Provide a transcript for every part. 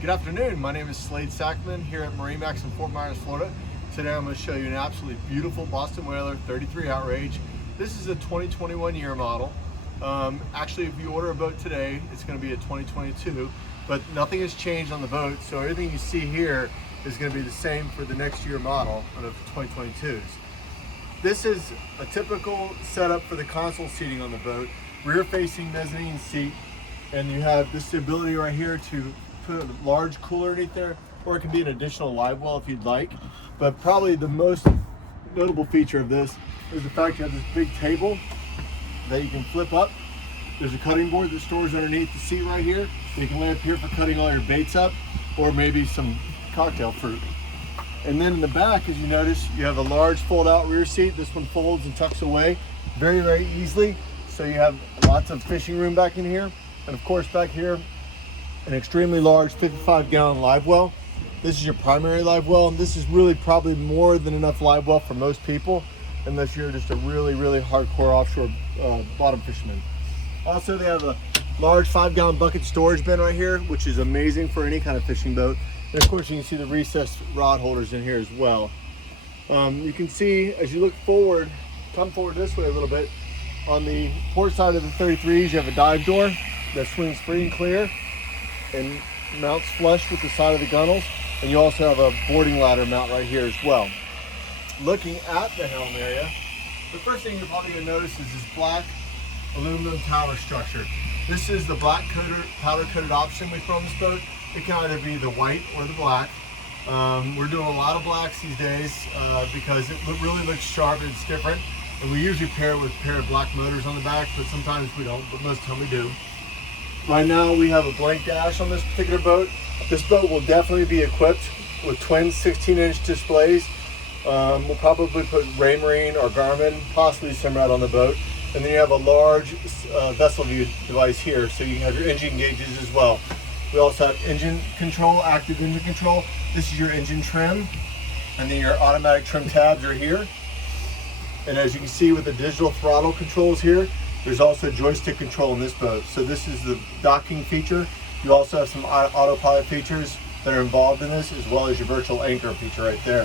Good afternoon, my name is Slade Sackman here at MarineMax in Fort Myers, Florida. Today I'm going to show you an absolutely beautiful Boston Whaler 33 Outrage. This is a 2021 year model. Actually, if you order a boat today, it's going to be a 2022, but nothing has changed on the boat, so everything you see here is going to be the same for the next year model of 2022s. This is a typical setup for the console seating on the boat, rear facing mezzanine seat, and you have this ability right here to put a large cooler underneath there, or it can be an additional live well if you'd like. But probably the most notable feature of this is the fact you have this big table that you can flip up. There's a cutting board that stores underneath the seat right here. You can lay up here for cutting all your baits up, or maybe some cocktail fruit. And then in the back, as you notice, you have a large fold-out rear seat. This one folds and tucks away very, very easily. So you have lots of fishing room back in here. And of course, back here, an extremely large 55-gallon live well. This is your primary live well, and this is really probably more than enough live well for most people, unless you're just a really, really hardcore offshore bottom fisherman. Also, they have a large 5-gallon bucket storage bin right here, which is amazing for any kind of fishing boat. And of course, you can see the recessed rod holders in here as well. You can see, as you look forward, come forward this way a little bit, on the port side of the 33s, you have a dive door that swings free and clear and mounts flush with the side of the gunnels. And you also have a boarding ladder mount right here as well. Looking at the helm area, the first thing you're probably going to notice is this black aluminum tower structure. This is the black powder coated option we throw on this boat. It can either be the white or the black. We're doing a lot of blacks these days because it really looks sharp and it's different. And we usually pair it with a pair of black motors on the back, but sometimes we don't, but most of the time we do. Right now we have a blank dash on this particular boat. This boat will definitely be equipped with twin 16-inch displays. We'll probably put Raymarine or Garmin, possibly Simrad on the boat. And then you have a large vessel view device here, so you can have your engine gauges as well. We also have engine control, active engine control. This is your engine trim, and then your automatic trim tabs are here. And as you can see with the digital throttle controls here, there's also joystick control in this boat. So this is the docking feature. You also have some autopilot features that are involved in this, as well as your virtual anchor feature right there.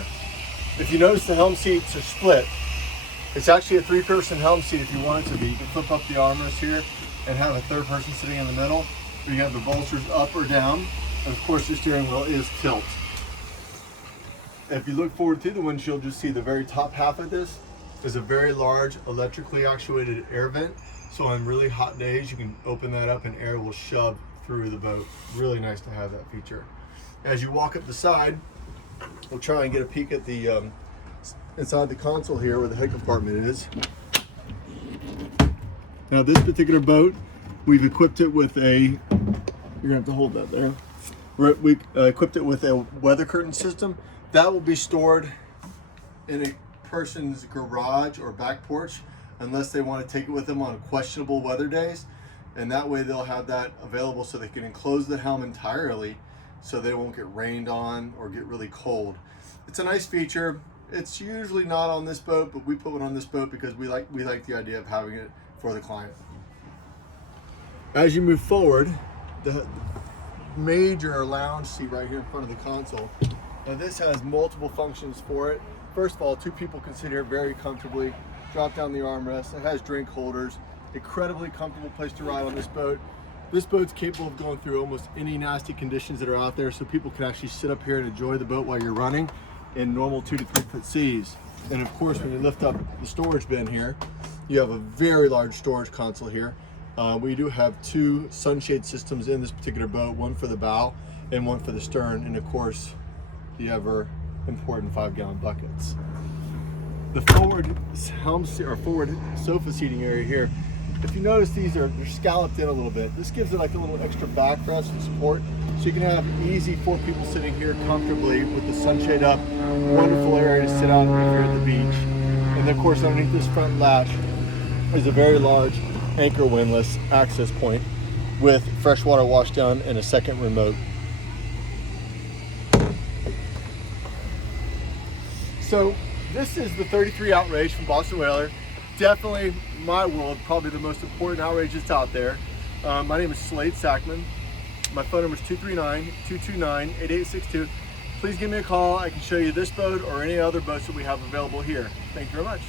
If you notice, the helm seats are split. It's actually a 3-person helm seat if you want it to be. You can flip up the armrest here and have a third person sitting in the middle. You have the bolsters up or down. And of course, your steering wheel is tilt. If you look forward through the windshield, you'll see the very top half of this is a very large electrically actuated air vent. So on really hot days, you can open that up and air will shove through the boat. Really nice to have that feature. As you walk up the side, we'll try and get a peek at the inside the console here where the head compartment is. Now this particular boat, we've equipped it with a, you're gonna have to hold that there. We equipped it with a weather curtain system. That will be stored in a person's garage or back porch unless they want to take it with them on questionable weather days. And that way they'll have that available so they can enclose the helm entirely so they won't get rained on or get really cold. It's a nice feature. It's usually not on this boat, but we put one on this boat because we like the idea of having it for the client. As you move forward, the major lounge seat right here in front of the console. Now this has multiple functions for it. First of all, 2 people can sit here very comfortably, drop down the armrest. It has drink holders. Incredibly comfortable place to ride on this boat. This boat's capable of going through almost any nasty conditions that are out there, so people can actually sit up here and enjoy the boat while you're running in normal 2 to 3 foot seas. And of course, when you lift up the storage bin here, you have a very large storage console here. We do have 2 sunshade systems in this particular boat, one for the bow and one for the stern, and of course, the ever important 5-gallon buckets. The forward helm or forward sofa seating area here, if you notice, they're scalloped in a little bit. This gives it like a little extra backrest and support, so you can have easy 4 people sitting here comfortably with the sunshade up. Wonderful area to sit out if you're at the beach. And of course, underneath this front latch is a very large anchor windlass access point with freshwater washdown and a second remote. So this is the 33 Outrage from Boston Whaler. Definitely, in my world, probably the most important outrage that's out there. My name is Slade Sackman. My phone number is 239-229-8862. Please give me a call. I can show you this boat or any other boats that we have available here. Thank you very much.